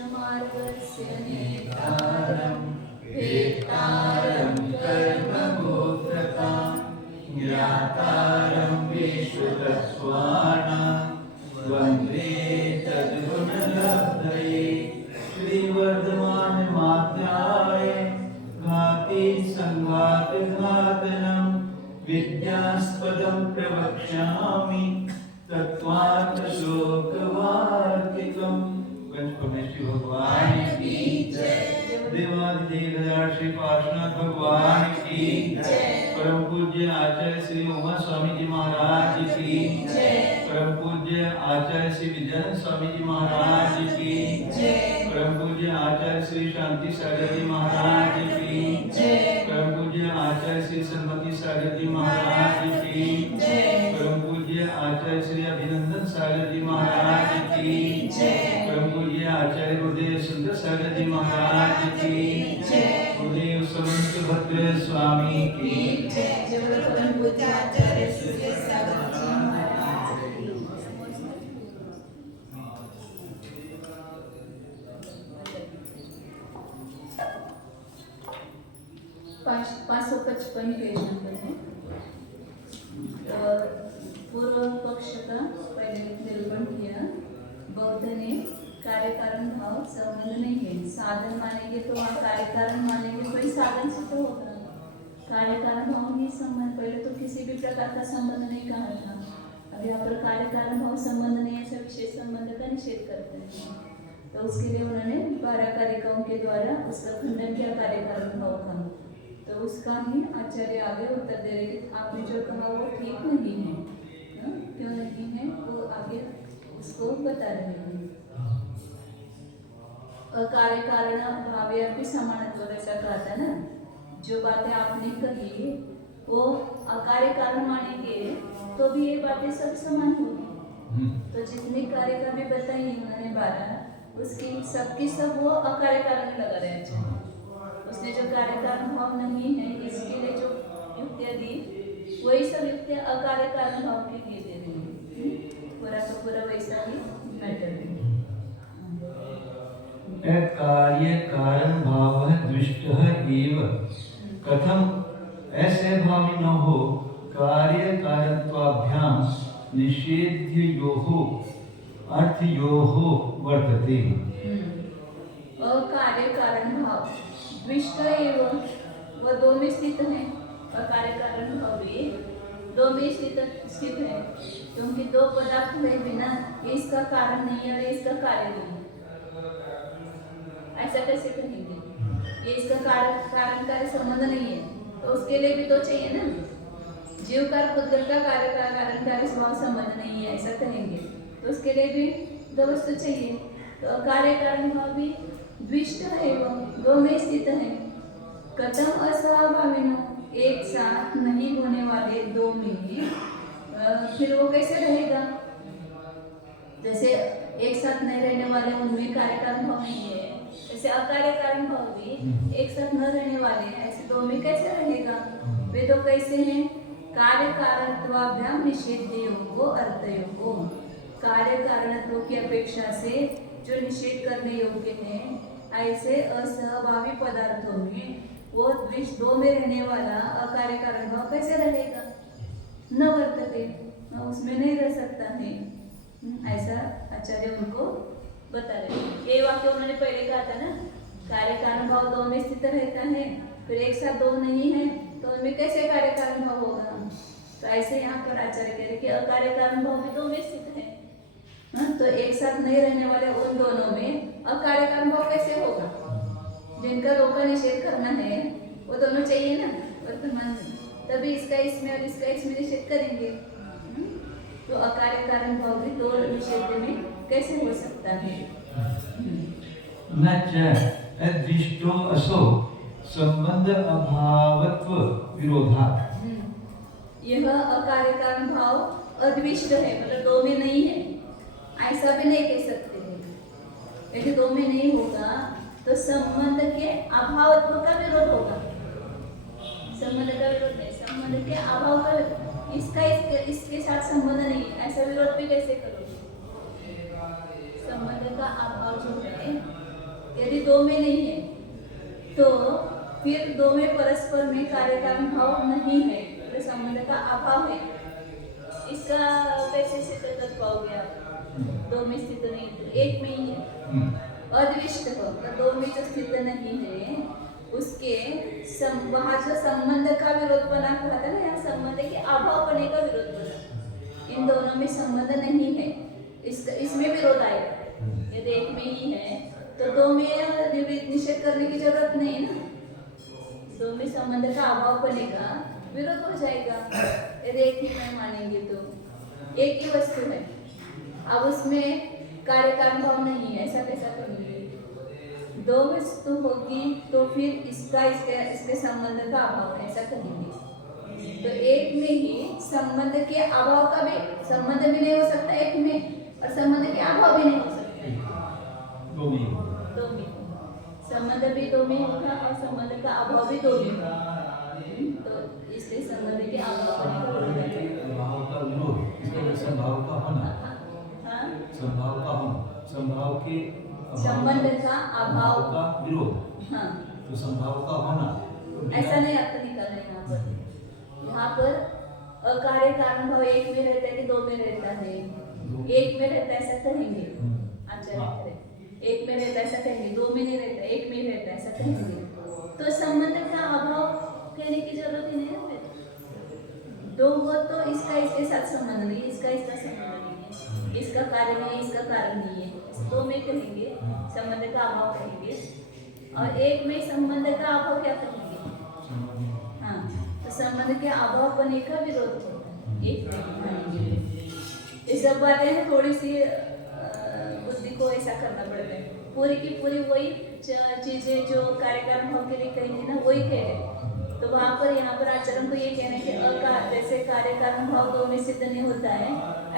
मोक्षमार्गस्य नेतारं वेत्तारं कर्मगोत्रतां ज्ञातारं विश्वतत्त्वानां वन्दे तद्गुणलब्धये श्रीवर्धमानमात्याय घाति संघातघातनं विद्यास्पदं प्रवक्ष्यामि तत्त्वार्थशोकवार्तिकम्। पंचपरमेश्वरी भगवान की जय। देवादिदेव श्री पार्श्वनाथ भगवान की जय। परम पूज्य आचार्य श्री उमा स्वामी जी महाराज की जय। परम पूज्य आचार्य श्री विजय स्वामी जी महाराज की जय। परम पूज्य आचार्य श्री शांति सागर जी महाराज की जय। परम पूज्य आचार्य श्री सन्मति सागर जी महाराज की जय। परम पूज्य आचार्य श्री अभिनंदन सागर जी महाराज की जय। परम पूज्य आचार्य गुरुदेव सुंदर सागर जी महाराज की जय। गुरुदेव समंत भद्र स्वामी की जय। परम पूज्य आचार्य सूर्य सागर जी महाराज की जय। 555 पेज नंबर है। पूर्व पक्ष का पहले निरूपण किया। बौद्ध ने कार्य कारण भाव संबंध नहीं है, साधन मानेंगे तो वहाँ कार्य कारण मानेंगे, कोई साधन से तो होगा। कार्य कारण भाव नहीं संबंध, पहले तो किसी भी प्रकार का संबंध नहीं कहा था। अब यहाँ पर कार्य कारण भाव संबंध नहीं, ऐसा विशेष संबंध का निषेध करते हैं। तो उसके लिए उन्होंने 12 कारिकाओं के द्वारा उसका खंडन किया कार्य कारण भाव का। तो उसका ही आचार्य आगे उत्तर दे रहे कि आपने जो कहा वो ठीक नहीं है। क्यों नहीं है वो आगे उसको बता रहे हैं। कार्य कारण भाव्यापि समानत्व ऐसा कहा था ना। जो बातें आपने कही वो अकार्य कारण मानेंगे तो भी ये बातें सब समान होगी। तो जितने कार्य का भी बताई उन्होंने 12 उसकी सबकी सब वो अकार्य कारण लगा रहे हैं। उसने जो कार्य कारण भाव नहीं है इसके लिए जो युक्तियाँ दी वही सब युक्तियाँ अकार्य कारण भाव के लिए दे रही है। पूरा तो पूरा वैसा ही मैटर है। कार्य कारण भाव दृष्टः एव कथम ऐसे भावी न हो कार्य कारणत्वाभ्याम निषेध्ययोः अर्थयोः वर्तते। कार्य कारण भाव दृष्ट एवं वह दो में स्थित है और कार्य कारण भाव भी दो में स्थित है, क्योंकि दो पदार्थ हुए बिना इसका कारण नहीं है और इसका कार्य नहीं। ऐसा कैसे कहेंगे? ये इसका कारण कार्य संबंध नहीं है तो उसके लिए भी तो चाहिए ना। जीव का खुद का कार्य कारण कार्य स्वभाव संबंध नहीं है ऐसा कहेंगे तो उसके लिए भी दो वस्तु चाहिए। तो कार्य कारण भाव भी द्विष्ट है एवं दो में स्थित है। कथम असहभाविनो एक साथ नहीं होने वाले दो में फिर वो कैसे रहेगा? जैसे एक साथ नहीं रहने वाले उनमें कार्य कारण भाव नहीं है, ऐसे अकार्य कारण भाव भी एक साथ न रहने वाले हैं, ऐसे दो में कैसे रहेगा? वे तो कैसे हैं? कार्य कारणत्वाभ्याम निषेध्ययोः अर्थयोः। कार्य कारणत्व की अपेक्षा से जो निषेध करने योग्य हैं ऐसे असहभावी पदार्थों में वो द्विष दो में रहने वाला अकार्य कारण भाव कैसे रहेगा? न वर्तते, उसमें नहीं रह सकता है। ऐसा आचार्य उनको बता रहे हैं। ये वाक्य उन्होंने पहले कहा था ना, कार्य कारण भाव दो में स्थित रहता है, फिर एक साथ दो नहीं है तो उनमें कैसे कार्य कारण भाव होगा? तो ऐसे यहाँ पर आचार्य कह रहे कि अकार्य कारण भाव भी दो में स्थित है। तो एक साथ नहीं रहने वाले उन दोनों में अकार्य कारण भाव कैसे होगा? जिनका दो का निषेध करना है वो दोनों चाहिए ना वर्तमान में, तभी इसका इसमें और इसका इसमें निषेध करेंगे। तो अकार्य कारण भाव भी दो निषेध में कैसे हो सकता है? न च अद्विष्टो असो संबंध अभावत्व विरोधात्। यह अकार्य कारण भाव अद्विष्ट है, मतलब दो में नहीं है ऐसा भी नहीं कह सकते हैं। यदि दो में नहीं होगा तो संबंध के अभावत्व का विरोध होगा। संबंध का विरोध नहीं, संबंध के अभाव का इसका इसके साथ संबंध नहीं ऐसा विरोध भी कैसे करोगे? संबंध का अभाव जो है भी दो में नहीं है, तो फिर दो में परस्पर में कार्य कारण भाव नहीं है, तो संबंध का अभाव है। इसका कैसे सिद्ध कर पाओगे आप? दो में स्थित नहीं, तो एक में ही है। अद्विष्ट हो, तो दो में जो स्थित नहीं है उसके वहाँ जो संबंध का विरोध बना कहा था ना, यहाँ संबंध के अभाव बने का विरोध बना। इन दोनों में संबंध नहीं है, इसमें विरोध आएगा। यदि एक में ही है तो दो में निषेध करने की जरूरत नहीं ना, दो में संबंध का अभाव बनेगा, विरोध हो जाएगा। यदि एक ही में मानेंगे तो एक ही वस्तु है, अब उसमें कार्य कारण भाव नहीं है, ऐसा कैसा करेंगे? दो वस्तु होगी तो फिर इसके संबंध का अभाव है, ऐसा कहेंगे। तो एक में ही संबंध के अभाव का भी संबंध भी नहीं हो सकता एक में, और संबंध के अभाव भी नहीं हो सकता दो में। संबंध भी दो में होगा और संबंध का अभाव भी दो में होगा, तो इसलिए संबंध के अभाव का विरोध, संभाव का होना, संभाव का होना, संभाव के संबंध का अभाव का विरोध, हाँ, तो संभाव का होना, ऐसा नहीं अर्थ निकालना यहाँ पर अकार्य कारण भाव एक में रहता है कि दो में रहता है? एक में रहता है ऐसा कहेंगे आचार्य, एक में रहता है ऐसा कहेंगे, दो में नहीं रहता, एक में रहता है ऐसा कहेंगे। तो संबंध का अभाव कहने की जरूरत ही नहीं है। दो हो तो इसका इसके साथ संबंध नहीं, इसका इसका संबंध नहीं है, इसका कार्य नहीं, इसका कारण नहीं है, दो में कहेंगे संबंध का अभाव कहेंगे, और एक में संबंध का अभाव क्या कहेंगे? हाँ, तो संबंध के अभाव बने का विरोध होता है, एक में मानेंगे। ये सब बातें थोड़ी सी बुद्धि को ऐसा करना पड़ता है, पूरी की पूरी वही चीजें जो कार्यकारण भाव के लिए कही थी ना, वही कह रहे। तो वहाँ पर यहाँ पर आचरण को ये कहना है कि जैसे कार्य कारण भाव दो में सिद्ध नहीं होता है,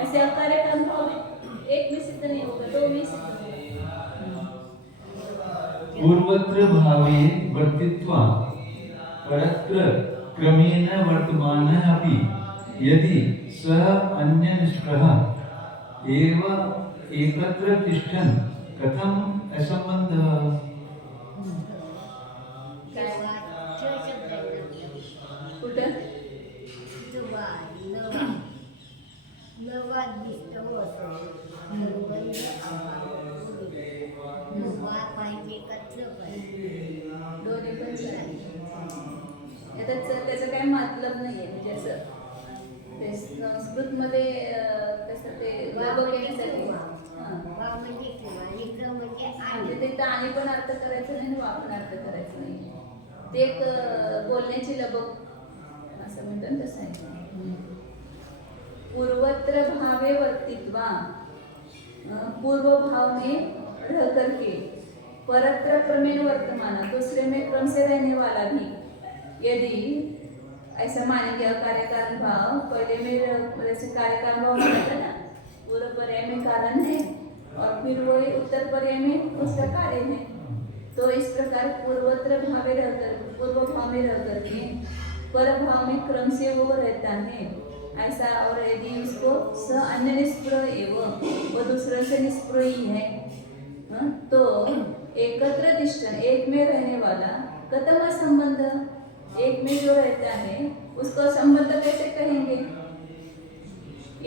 ऐसे अकार्य कारण भाव एक में सिद्ध नहीं होगा, दो में सिद्ध होगा। पूर्वत्र भावे वर्तित्वा परत्र क्रमेण वर्तमानः अपि यदि सः अन्य निष्प्रह एव एकत्र तिष्ठन् कथम असंबंधः? त्याचा काही मतलब नाहीये, म्हणजे असं ते संस्कृत मध्ये कसं ते बघण्यासाठी म्हणजे ते आणि पण अर्थ करायचं नाही, आपण अर्थ करायचं नाही, ते एक बोलण्याची लगबग असं म्हणतात तसं आहे। पूर्वत्र भावे वर्तित्वा, पूर्व भाव में रह करके, परत्र क्रमेण वर्तमान, दूसरे में क्रम से रहने वाला भी, यदि ऐसा मानेंगे कार्य कारण भाव, पहले में जैसे कार्य कारण भाव होता ना, पूर्व पर्याय में कारण है और फिर वही उत्तर पर्याय में उसका कार्य है, तो इस प्रकार पूर्वत्र भावे रहकर, पूर्व भाव में रह करके पर भाव में क्रम से वो रहता है ऐसा, और यदि उसको स अन्य निष्प्रह एवं वो दूसरे से निष्प्रह ही है, तो एकत्र तिष्ठन, एक में रहने वाला, कथम संबंध, एक में जो रहता है उसको संबंध कैसे कहेंगे?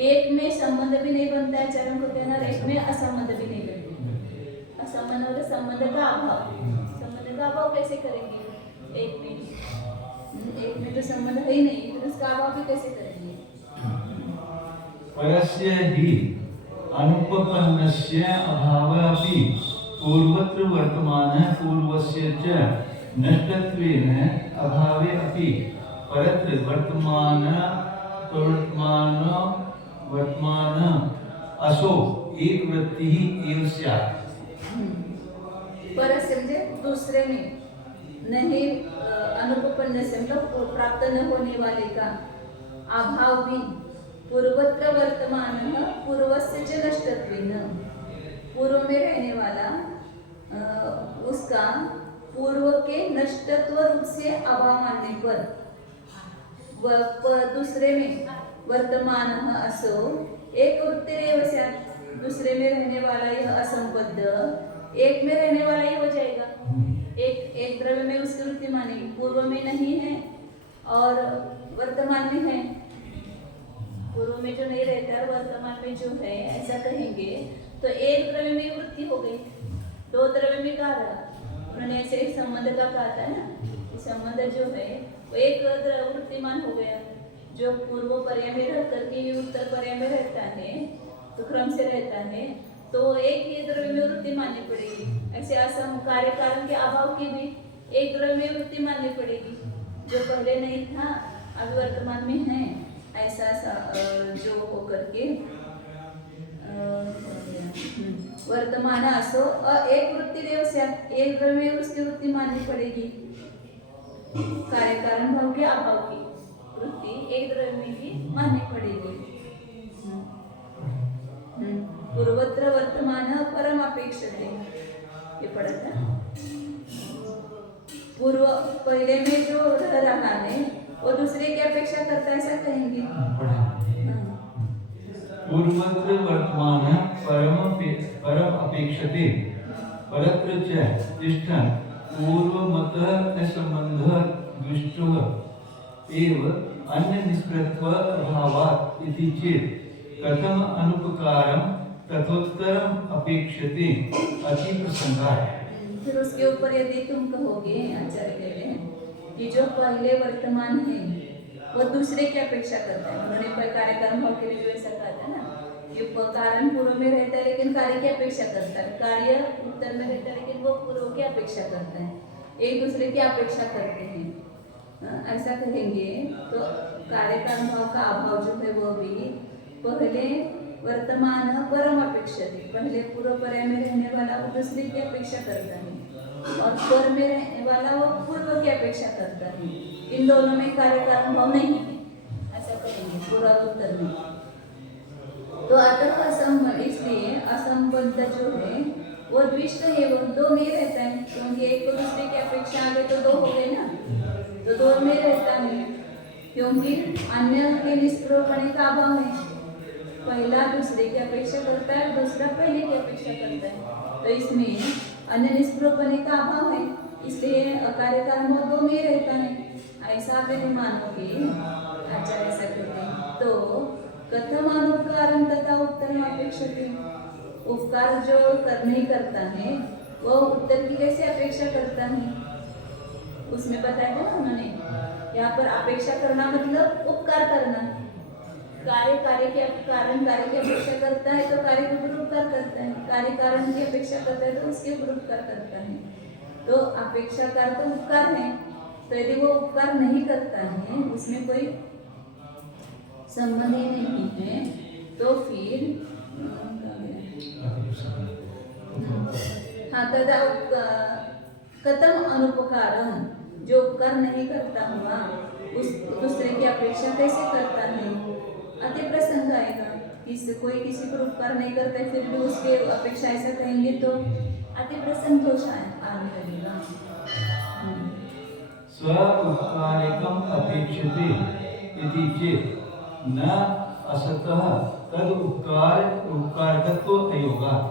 एक में संबंध भी नहीं बनता है, चरण को कहना, एक में असंबंध भी नहीं बनता, असंबंध और संबंध का अभाव, संबंध का अभाव कैसे करेंगे? एक में तो संबंध है ही नहीं, फिर उसका अभाव भी कैसे करेंगे? परस्य हि अनुपपन्नस्य अभावः अपि पूर्वत्र वर्तमानः पूर्वस्य च नष्टत्वेन अभावे अपि परत्र वर्तमान असो एक वृत्ति ही एव स्यात्। परस्य म्हणजे दूसरे में नहीं, अनुपपन्न से मतलब प्राप्त न होने वाले का अभाव भी, पूर्वत्र वर्तमान पूर्वस्य च नष्टत्वेन, पूर्व में रहने वाला उसका पूर्व के नष्टत्व रूप से अभाव मानने पर दूसरे में वर्तमान असो एक वृत्तिरेव स्यात्, दूसरे में रहने वाला यह असंबद्ध एक में रहने वाला ही हो जाएगा। वृत्ति मानेगी, पूर्व में नहीं है और वर्तमान में है। पूर्व में जो नहीं रहता है वर्तमान में जो है ऐसा कहेंगे तो एक द्रव्य में वृत्ति हो गई, दो द्रव्य में कहा रहा। उन्होंने ऐसे एक संबंध का कहा था ना, संबंध जो है वो एक वृत्तिमान हो गया, जो पूर्व पर्याय में रह करके उत्तर पर्याय में रहता है तो क्रम से रहता है, तो एक ही द्रव्य में वृत्ति माननी पड़ेगी। ऐसे असम कार्य कारण के अभाव की भी एक द्रव्य में वृत्ति माननी पड़ेगी, जो पहले नहीं था अभी वर्तमान में है, ऐसा जो होकर के वर्तमान असो एक वृत्ति देव से एक द्रव्य में उसकी वृत्ति माननी पड़ेगी। कार्य कारण भाव के अभाव की वृत्ति एक द्रव्य में भी माननी पड़ेगी। पूर्वत्र वर्तमान परम अपेक्षते, ये पढ़ा था। पूर्व पहले में जो रह रहा है वो दूसरे की अपेक्षा करता है, ऐसा कहेंगे। पूर्वत्र वर्तमान परम अपेक्षते परत्र च तिष्ठन् पूर्वमतः असंबन्धः दृष्टः एव अन्य निष्प्रत्व अभावात् इति चेत् कथम अनुपकारम तथोत्तरम अपेक्षते अति प्रसंगात्। फिर उसके ऊपर यदि तुम कहोगे आचार्य कहते हैं कि जो पहले वर्तमान है वो दूसरे की अपेक्षा करता है। उन्होंने कार्य कारण भाव के लिए जो ऐसा कहा था ना कि कारण पूर्व में रहता है लेकिन कार्य की अपेक्षा करता है, कार्य उत्तर में रहता है लेकिन वो पूर्व की अपेक्षा करता है, एक दूसरे की अपेक्षा करते हैं, ऐसा कहेंगे। तो कार्य कारण भाव का अभाव जो है वो भी पहले वर्तमान परम अपेक्षते, पहले पूर्व पर्याय में रहने वाला वो दूसरे की अपेक्षा करता है और पर में रहने वाला वो पूर्व की अपेक्षा करता है। इन दोनों में कार्य कारण भाव नहीं है, ऐसा कहेंगे पूरा उत्तर में। तो अतः असंबंध, इसलिए असंबद्ध जो है वो द्विष्ट है, वो दो में रहता है, क्योंकि एक को दूसरे की अपेक्षा आ गई तो दो हो गए ना, तो दो में रहता है, क्योंकि अन्य के निष्प्रभपणे का अभाव है। पहला दूसरे की अपेक्षा करता है, दूसरा पहले की अपेक्षा करता है, तो इसमें अन्य निष्प्रभपणे का अभाव है, इसलिए कार्य कारण भाव दो में रहता है। ऐसा यदि मानोगे आचार्य ऐसा कहते हैं तो कथम अनुपकारम तथा उत्तरम अपेक्षते, उपकार जो नहीं करता है वो उत्तर की कैसे अपेक्षा करता है, उसमें बताया था उन्होंने। यहाँ पर अपेक्षा करना मतलब उपकार करना, कार्य के कारण कार्य की अपेक्षा करता है तो कार्य के ऊपर उपकार करता है, कार्य कारण की अपेक्षा करता है तो उसके ऊपर उपकार करता है। तो अपेक्षाकार तो उपकार है, तो यदि वो उपकार नहीं करता है, उसमें कोई संबंध ही नहीं है, तो फिर हाँ तदा कथम अनुपकारम, जो उपकार नहीं करता हुआ उस दूसरे की अपेक्षा कैसे करता है, अति प्रसंग आएगा। कोई किसी को उपकार नहीं करता है फिर भी उसके अपेक्षा ऐसा कहेंगे तो अति प्रसंग दोष आने लगेगा। स्व उपकारकम अपेक्षते इति चेत् न असतः तद उपकारकत्व अयोगात्।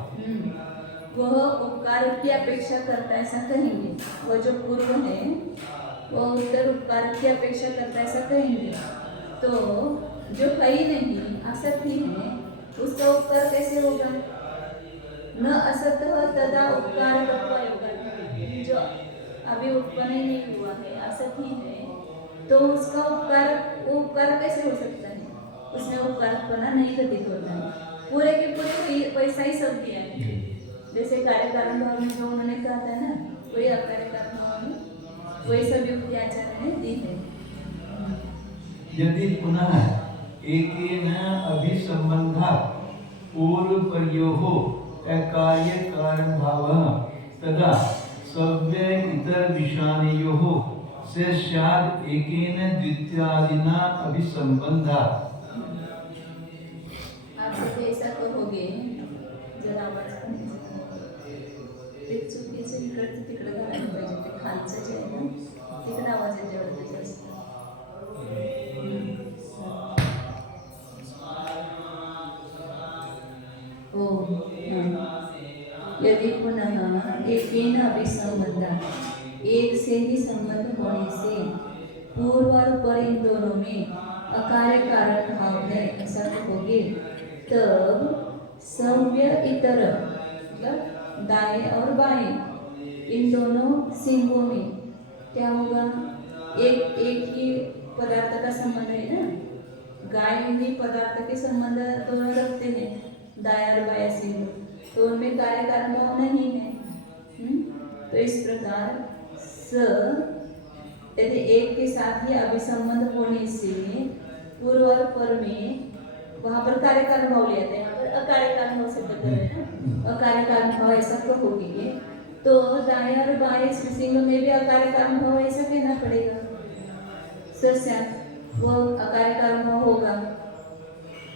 वह उपकार की अपेक्षा करता है ऐसा कहेंगे, वह जो पूर्व है वो उत्तर उपकार की अपेक्षा करता है ऐसा कहेंगे, तो जो है ही नहीं असत ही है उसका उपकार कैसे होगा। न असतः तदा उपकारकत्व अयोगात्, जो अभी उत्पन्न ही नहीं हुआ है असत ही है तो उसका उपकार कैसे हो सकता है, उसमें उपकारपना नहीं घटित होता है। पूरे के पूरे पैसा ही सब दिया है, जैसे कार्य कारण भाव में जो उन्होंने कहा था ना वही अकार्य कारण भाव में वही सब युक्ति आचार्य ने दी है। यदि पुनः एकेन अभिसंबंधात् पूर्वपर्योः अकार्य कारण भावः तदा सव्य इतर विषाणयोः से स्यात् एकेन द्वितीयादिना अभिसंबंधात्। आप जब ऐसा कहोगे जरा आवाज ते चुकीचं इकडचं तिकडे घालायला पाहिजे, ते खालचं जे आहे ना तिकडे आवाज येते वाटतं जास्त। यदि पुनः एकेन अभिसंबंधात् एक से ही संबंध होने से पूर्व और पर इन दोनों में अकार्य कारण भाव है ऐसा कहोगे, तब सव्य इतर मतलब दाएं और बाएं इन दोनों सिंगों में क्या होगा, एक एक ही पदार्थ का संबंध है ना, गाय भी पदार्थ के संबंध दोनों रखते हैं, दाया और बाया सिंह, तो उनमें कार्य कारण भाव नहीं है। तो इस प्रकार स यदि एक के साथ ही अभिसंबंध होने से पूर्व और पर में वहां पर कार्य कारण भाव लिया था, यहाँ पर अकार्य कारण भाव सिद्ध कर रहे हैं ना, अकार्य कारण भाव ऐसा कहोगे तो दाएं और बाएं सिंह में भी अकार्य कारण भाव ऐसा कहना पड़ेगा, सस्या वो अकार्य कारण भाव होगा,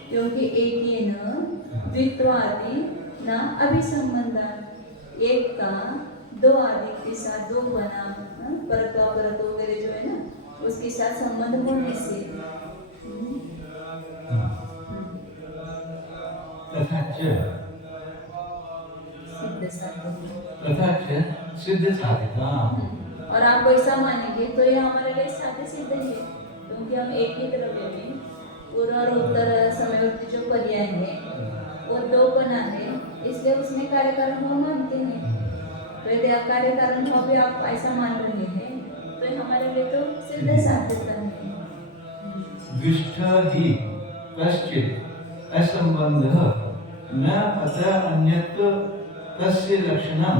क्योंकि एक ये न द्वित्वादि न अभिसंबंधा, एक का दो आदि के साथ दो बना परत्व परत्व वगैरह जो है ना उसके साथ संबंध होने से सिद्ध साधिता। और आप ऐसा मानेंगे तो ये हमारे लिए साध्य सिद्ध है, क्योंकि हम एक ही द्रव्य में पूर्व और उत्तर समयवर्ती जो पर्याय है वो दो बना है, इसलिए उसमें कार्य कारण भाव मानते हैं। तो यदि अकार्य कारण भाव भी आप ऐसा मान रहे हैं तो हमारे लिए तो सिद्ध साध्यता है। विष्ठधि कश्चित् असंबंधः न अतः अन्यत्र तस्य लक्षणं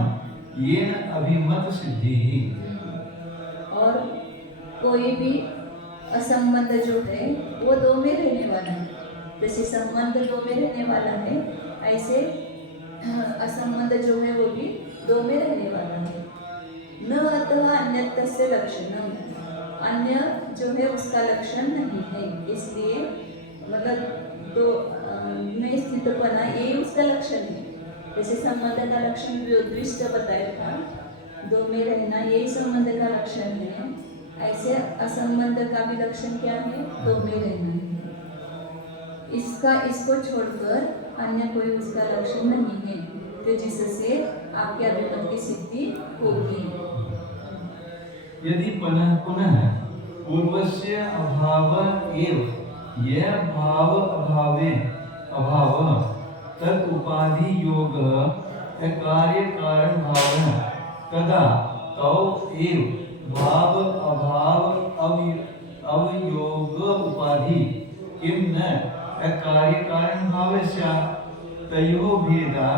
येन अभिमत सिद्धिः। और कोई भी असंबंध जो है वो दो में रहने वाला है, जैसे संबंध दो में रहने वाला है ऐसे असंबंध जो है वो भी दो में रहने वाला है। न अतः अन्यत्र तस्य लक्षणम, अन्य जो है उसका लक्षण नहीं है, इसलिए मतलब दो में स्थितपना यही उसका लक्षण है। जैसे संबंध का लक्षण दृष्ट बताया था, दो में रहना यही संबंध का लक्षण है, ऐसे असंबंध का भी लक्षण क्या है, दो में रहना है। इसको छोड़कर अन्य कोई उसका लक्षण नहीं है, तो जिससे आपके अभिमत की सिद्धि होगी। यदि पुनः पूर्वस्य अभाव एव यह भाव अभावे अभाव तद उपाधि योग कार्य कारण भाव तदा तौ एव भाव अभाव अवयोग उपाधि किम न कार्य कारण भावस्य तयोः भेदा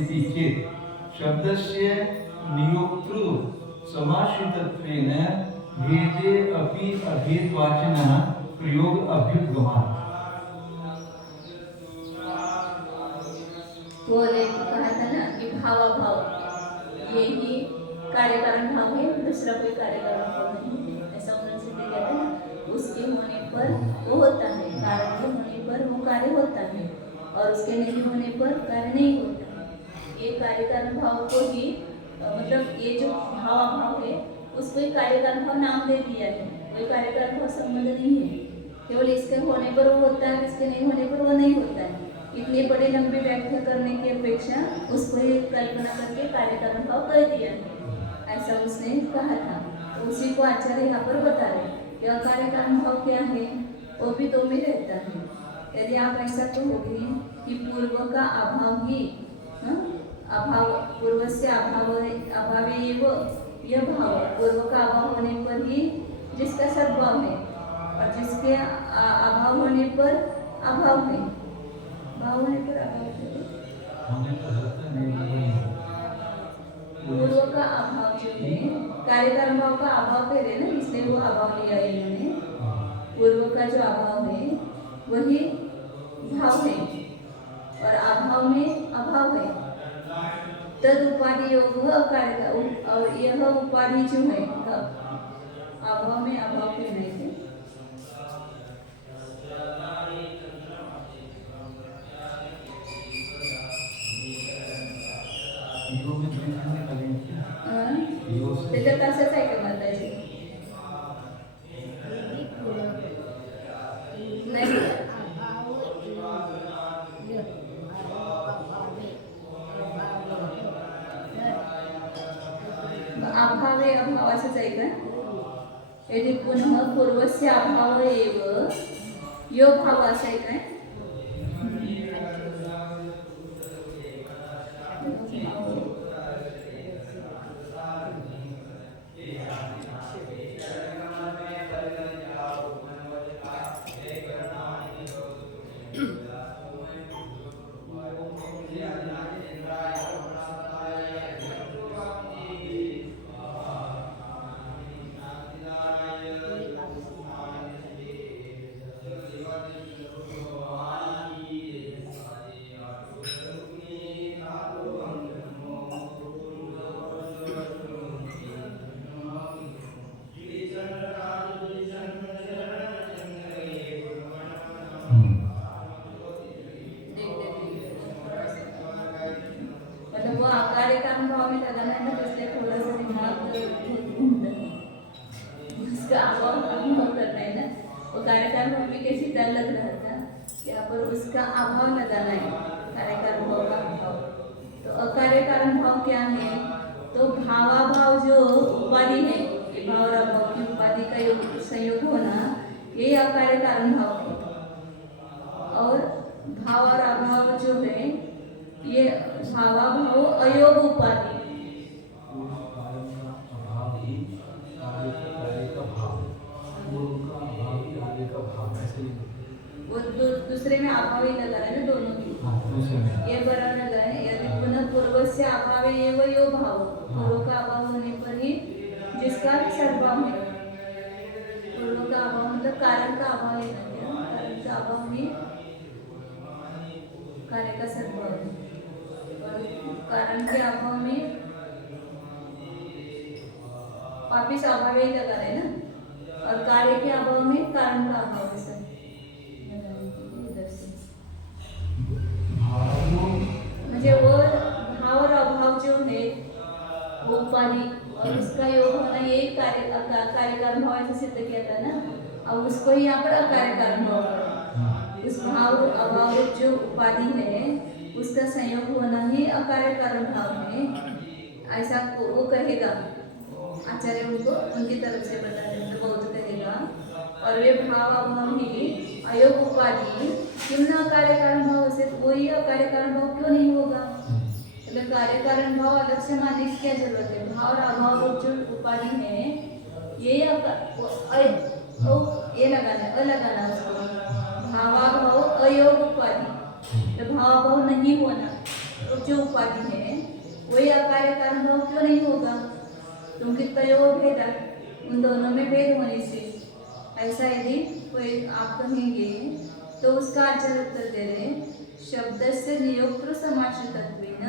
इति चेत् शब्दस्य नियोक्तृ समाश्रितत्वेन भेदे अपि अभेदवाचिनः प्रयोग अभ्युपगमात्। वो कहा था ना कि भावाभाव यही कार्य कारण भाव है, दूसरा कोई कार्य कारण भाव नहीं है, ऐसा उन्होंने सिद्ध किया था ना। उसके होने पर वो होता है, कारण के होने पर वो कार्य होता है और उसके नहीं होने पर कार्य नहीं होता है। ये कार्य कारण भाव को ही मतलब ये जो भावाभाव है उसको एक कार्य कारण भाव नाम दे दिया है, कोई कार्य कारण भाव संबंध नहीं है, केवल इसके होने पर वो होता है, इसके नहीं होने पर वो नहीं होता है। इतनी बड़ी लंबी व्याख्या करने की अपेक्षा उसको ही कल्पना करके कार्य कारण भाव कर दिया है, ऐसा उसने कहा था। तो उसी को आचार्य यहाँ पर बता रहे कि कार्य कारण भाव क्या है, वो भी दो में रहता है। यदि आप ऐसा कहोगे कि पूर्व का अभाव ही अभाव, पूर्व से अभाव यह भाव, पूर्व का अभाव होने पर ही जिसका सद्भाव है और जिसके अभाव होने पर अभाव है, भाव होने पर अभाव है। पूर्व का अभाव जो है कार्य कारण भाव का अभाव कह रहे ना, इसलिए वो अभाव लिया इन्होंने। पूर्व का जो अभाव है वही भाव है और अभाव में अभाव है, तद उपाधि योग कार्य, और यह उपाधि जो है अभाव में अभाव के नहीं थे। त्याच्यात असंच आहे का म्हणतायचे नाही, अभावे अभावाचंच आहे का? यदि पुनः पूर्वस्य अभाव एव यो भाव असा आहे काय? मतलब वो आकार एक अनुभव में लगाना है ना, तो इसलिए थोड़ा सा दिमाग उसका अभाव करना है ना। वो कार्यक्रम में भी कैसी डर लग रहा था, यहाँ पर उसका अभाव लगाना है, कार्यक्रम भाव का अभाव। तो अकार्य कारण भाव क्या है? तो भावाभाव जो उपाधि है, ये भाव और अभाव की उपाधि का संयोग होना, ये अकार्य कारण भाव है। और भाव और अभाव जो है, ये भावाभाव अयोग उपाधि। अभाव ही आगे का कार्य का भाव, पूर्व का अभाव ही आगे का भाव, ऐसे ही वो दूसरे में अभाव ही लगा है ना, दोनों की। दूसरे में ये बराबर लगा है। यदि पुनः पूर्व से अभाव एव यो भाव, पूर्व का अभाव होने पर ही जिसका सर्वभाव है। पूर्व का अभाव मतलब कारण का अभाव लेना है, कारण का अभाव ही कार्य का सर्वभाव है। और कारण के अभाव में वापिस अभाव ही लगा रहे ना, और कार्य के अभाव में कारण का अभाव है सर। मुझे वो भाव और अभाव जो है वो उपाधि और उसका योग होना, ये कार्यकारण भाव ऐसे सिद्ध किया था ना। अब उसको ही यहाँ पर अकार्यकारण भाव है। उस भाव अभाव जो उपाधि है उसका संयोग होना ही अकार्यकारण भाव है, ऐसा वो कहेगा आचार्य उनको, उनकी तरफ से बता रहे हैं, तो बहुत कहेगा। और वे भाव अभाव ही अयोग उपाधि क्यों न कार्यकारण भाव से, वही अकार्यकारण भाव क्यों नहीं होगा? मतलब कार्यकारण भाव अलग से मानने की क्या जरूरत है? भाव और अभाव जो उपाधि है, ये लगाना उसको भावाभाव अयोग उपाधि। तो भावाभाव नहीं होना तो जो उपाधि है वही अकार्यकारण भाव क्यों नहीं होगा? क्योंकि तयो भेद, उन दोनों में भेद होने से। ऐसा यदि कोई आप कहेंगे तो उसका आचार्य उत्तर दे रहे, शब्द से नियोक्तृ समाश्रितत्वेन,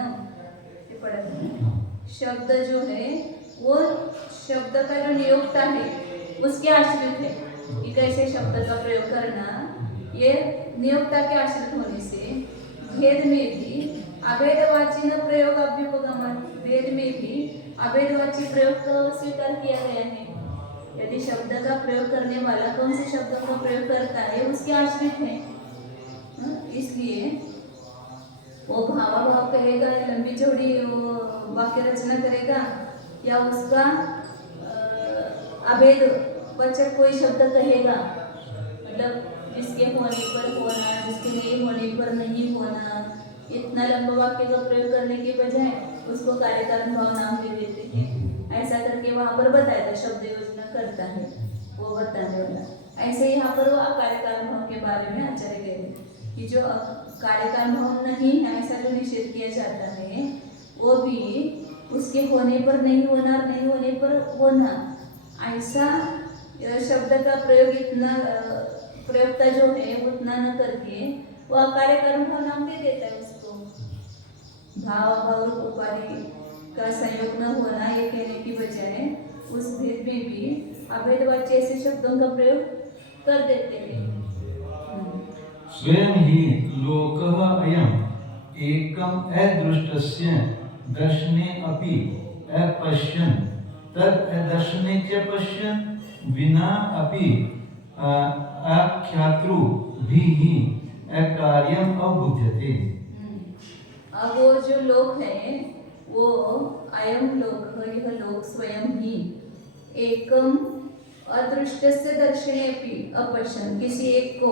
ये पढ़ा था। शब्द जो है वो शब्द का जो नियोक्ता है उसके आश्रित है कि कैसे शब्द का प्रयोग करना, ये नियोक्ता के आश्रित होने से भेद में भी अभेदवाची न प्रयोग अभ्युपगमन, भेद में भी अभेदवाची प्रयोग को स्वीकार किया गया है। यदि शब्द का प्रयोग करने वाला कौन से शब्दों का प्रयोग करता है उसके आश्रित है, इसलिए वो भावाभाव कहेगा या लंबी चौड़ी वो वाक्य रचना करेगा, या उसका अभेद वचक कोई शब्द कहेगा, मतलब जिसके होने पर होना, जिसके नहीं होने पर नहीं होना, इतना लंबा वाक्य का प्रयोग करने के बजाय उसको कार्यकारण भाव नाम दे देते हैं। ऐसा करके वहाँ पर बताया था शब्द योजना करता है वो बताने वाला। ऐसे यहाँ पर वो कार्यकारण भाव के बारे में आचार्य कहे कि जो कार्यकारण भाव नहीं है, ऐसा जो निषेध किया जाता है वो भी उसके होने पर नहीं होना, नहीं होने पर होना, ऐसा शब्द का प्रयोग इतना प्रयोगता जो है उतना न करके वो अकार्यकारण भाव नाम दे देता है उसको। भाव अभाव उपाधि का संयोग न होना ये कहने की बजाय उस भेद में भी अभेदवाच्य ऐसे शब्दों का प्रयोग कर देते हैं। स्वयं ही लोकः अयम् एकम् अदृष्टस्य दर्शने अपि अपश्यन् तद् अदर्शने च पश्यन् विना अपि आख्यातृभिः अकार्यम् अबुध्यते। अब वो जो लोक है वो अयम लोक, यह लोक स्वयं ही एकम अदृष्टस्य दर्शने अपि अपश्यन्, किसी एक को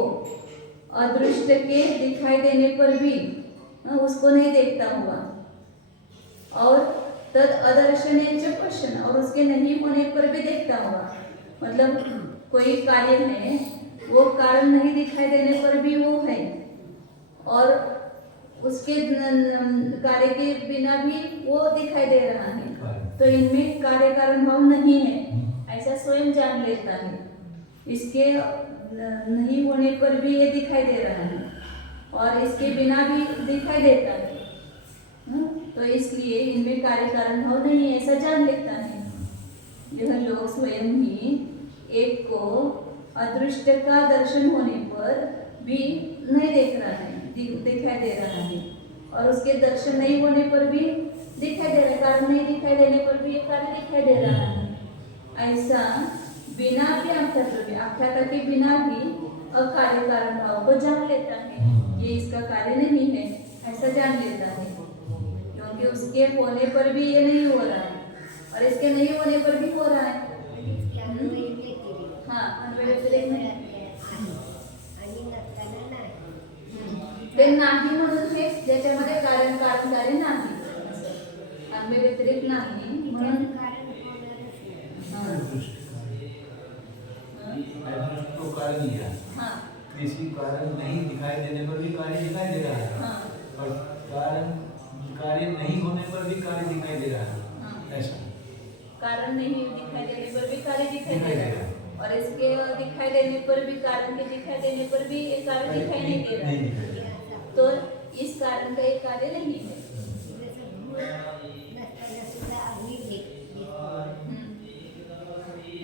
अदृष्ट के दिखाई देने पर भी उसको नहीं देखता हुआ, और तद अदर्शने च पश्यन्, और उसके नहीं होने पर भी देखता हुआ। मतलब कोई कार्य है, वो कारण नहीं दिखाई देने पर भी वो है, और उसके कार्य के बिना भी वो दिखाई दे रहा है, तो इनमें कार्य कारण भाव नहीं है, ऐसा स्वयं जान लेता है। इसके नहीं होने पर भी ये दिखाई दे रहा है, और इसके बिना भी दिखाई देता है, तो इसलिए इनमें कार्य कारण भाव नहीं है, ऐसा जान लेता है। यह लोग स्वयं ही एक को अदृष्ट का दर्शन होने पर भी नहीं देख रहा है, दिखाई दे रहा है, और उसके दर्शन नहीं होने पर भी दिखाई दे रहा है, कारण नहीं दिखाई देने पर भी ये कार्य दिखाई दे रहा है। ऐसा बिना भी आख्याता के बिना भी अकार्य कारण भाव को जान लेता है, ये इसका कार्य नहीं है, ऐसा जान लेता है, क्योंकि उसके होने पर भी ये नहीं हो रहा है, और इसके नहीं होने पर भी हो रहा है। हाँ, व्यतिरेक नाही, ते नाही म्हणून हे ज्याच्यामध्ये कारण कार्य नाही, अन्वय व्यतिरेक नाही म्हणून तो कारण लिया, हाँ, किसी कारण नहीं दिखाई देने पर भी कार्य दिखाई दे रहा है, हाँ, और कार्य नहीं होने पर भी कार्य दिखाई दे रहा है, हाँ, ऐसा कारण नहीं दिखाई देने पर भी कार्य दिखाई दे रहा है, और इसके दिखाई देने पर भी, कारण के दिखाई देने पर भी ये कार्य दिखाई नहीं दे रहा है, तो इस कारण का एक कार्य नहीं है।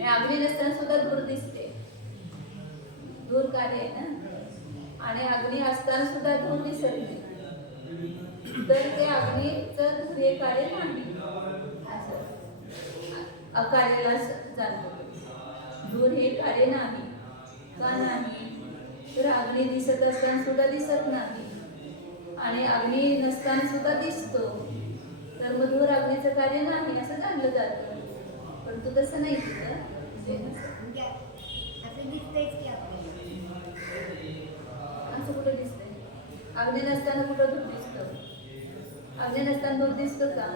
अग्नी नसताना सुद्धा धूर दिसते, धूर कार्य आहे ना, आणि अग्नी असताना सुद्धा धूर दिसत नाही, तर ते अग्नीचं धूर हे कार्य नाही, असं अकार्याला जाणतो। धूर हे कार्य नाही, का नाही, तर अग्नी दिसत असताना सुद्धा दिसत नाही, आणि अग्नी नसताना सुद्धा दिसतो, तर मग धूर अग्नीचं कार्य नाही असं जाणलं जातं, परंतु तसं नाही तिथं, असं कुठं दिसतंय? अग्नी नसताना कुठं धूर दिसतं? अग्नी नसताना धूर दिसतं का?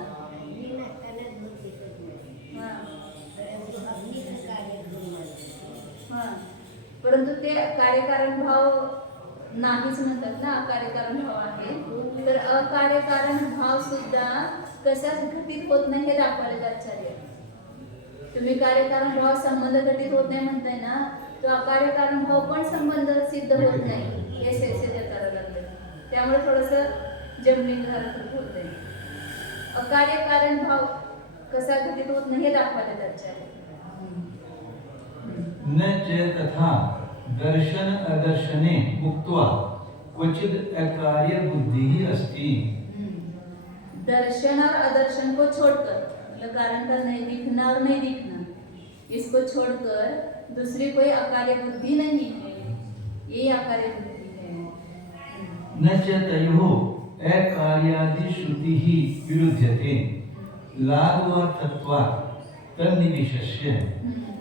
हां, परंतु ते कार्यकारण भाव नाहीच म्हणतात ना, अकार्यकारण भाव आहे, तर अकार्यकारण भाव सुद्धा कसा घटित होत नाही हे दाखवले आचार्य। तुम्ही कार्यकारण भाव संबंध घटित होत नाही म्हणताय ना, तो अकार्यकारण भाव पण संबंध सिद्ध होत नाही, हे सिद्ध करायला लागले, त्यामुळे थोडंसं जमनीसारखं होतंय। अकार्यकारण भाव कसा घटित होत नाही हे दाखवले आचार्य। न च तथा दर्शन अदर्शने मुक्त्वा क्वचिद अकार्य बुद्धि ही अस्ति। दर्शन और अदर्शन को छोड़कर, मतलब कारण का नहीं दिखना और नहीं दिखना, इसको छोड़कर दूसरी कोई अकार्य बुद्धि नहीं है, यही अकार्य बुद्धि है। न च तयोः अकार्यादि श्रुति ही विरुध्यते लाघवत्वात् तन्निविशस्य।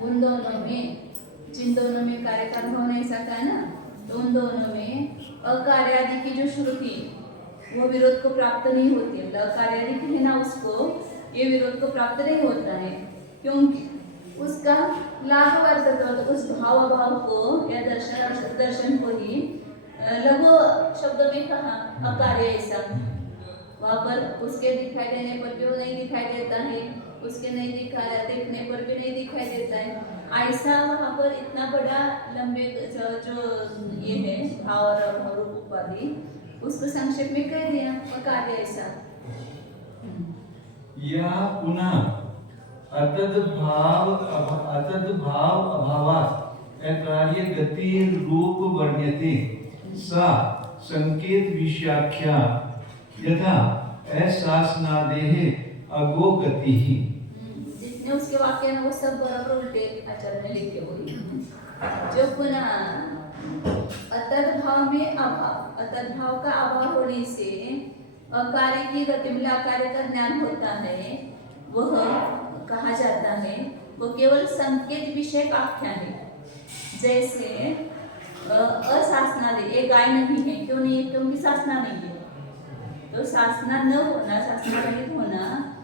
उन दोनों में, जिन दोनों में कार्यकारण भाव नहीं सकता है ना, तो उन दोनों में अकार्यादि की जो श्रुति वो विरोध को प्राप्त नहीं होती है, अकार्यादि है ना, उसको ये विरोध को प्राप्त नहीं होता है, क्योंकि उसका लाघव अर्थ होता, उस भाव अभाव को या दर्शन को ही लघु शब्द में कहा अकार्य ऐसा, वहाँ पर उसके दिखाई देने पर भी वो नहीं दिखाई देता है, उसके नहीं दिखाया देखने पर भी नहीं दिखाई देता है, ऐसा वहाँ पर इतना बड़ा लंबे जो ये है भाव और रूप उपाधि, उसको संक्षेप में कह दिया अकार्य ऐसा। या पुनः अतद भाव अभावात् अकार्य गति रूप वर्ण्यते सा संकेत विशाख्या यथा अशासनादेह अगो गति ही। जितने उसके वाक्य हैं वो सब बराबर उल्टे आचार्य ने लिखे हुए, जो पुनः अतद भाव में अभाव, अतद भाव का अभाव होने से अकार्य की गति में अकार्य का ज्ञान होता है, वह कहा जाता है वो केवल संकेत विषय आख्यान है। जैसे अशासनादि, ये गाय नहीं है, क्यों नहीं है? क्योंकि शासना नहीं है। तो शासना न होना, शासना रहित होना,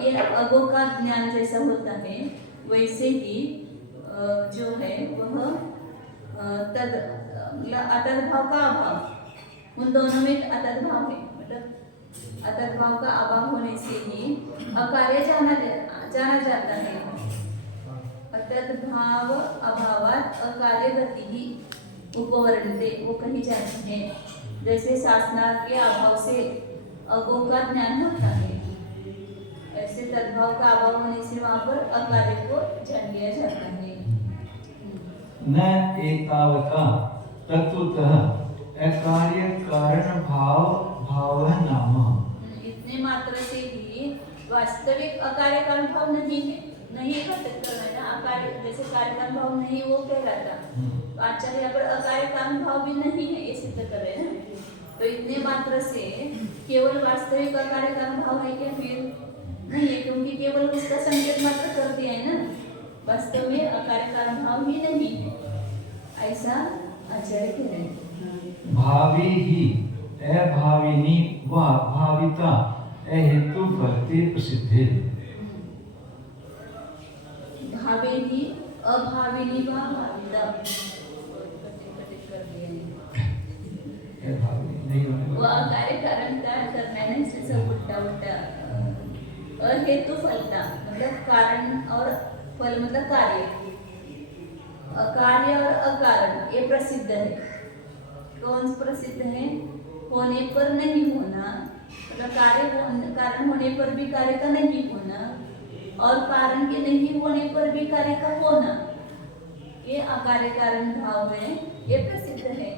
ये अगो का ज्ञान जैसा होता है, वैसे ही जो है वह तद अतद्भाव का अभाव, उन दोनों में अतद्भाव है, मतलब अतद्भाव का अभाव होने से ही अकार्य जाना जाता है। अतद्भाव अभावात अकार्य गति ही उपवर्णिते, वो कही जाती है। जैसे शासना के अभाव से अगो का ज्ञान होता है, ऐसे तद्भाव का अभाव होने से वहां पर अकार्य को जान लिया जाता है। न एतावता तत्वतः अकार्य कारण भाव नाम। इतने मात्र से ही वास्तविक अकार्य कारण भाव नहीं है, नहीं घटित करना है ना। अकार्य जैसे कार्य कारण भाव नहीं, वो कहलाता। तो आचार्य यहाँ पर अकार्य कारण भाव भी नहीं है, ये सिद्ध कर रहे हैं ना। तो इतने मात्र से केवल वास्तविक अकार्य कारण भाव है क्या? फिर नहीं है, क्योंकि केवल उसका संकेत मात्र कर दिया है ना, वास्तव में अकार्य कारण भाव ही नहीं है, ऐसा आचार्य कह रहे हैं। भावी ही अभाविनी व भाविता अहेतु फलते प्रसिद्धे। भावे ही अभाविनी व भाविता, वो अकार्य कारण का करना है, इसलिए सब उल्टा उल्टा। अहेतु फलता मतलब कारण और फल मतलब कार्य। कार्य और अकारण ये प्रसिद्ध है। कौन प्रसिद्ध है? होने पर नहीं होना, मतलब कारण होने पर भी कार्य का नहीं होना, और कारण के नहीं होने पर भी कार्य का होना, ये अकार्य कारण भाव है, ये प्रसिद्ध है।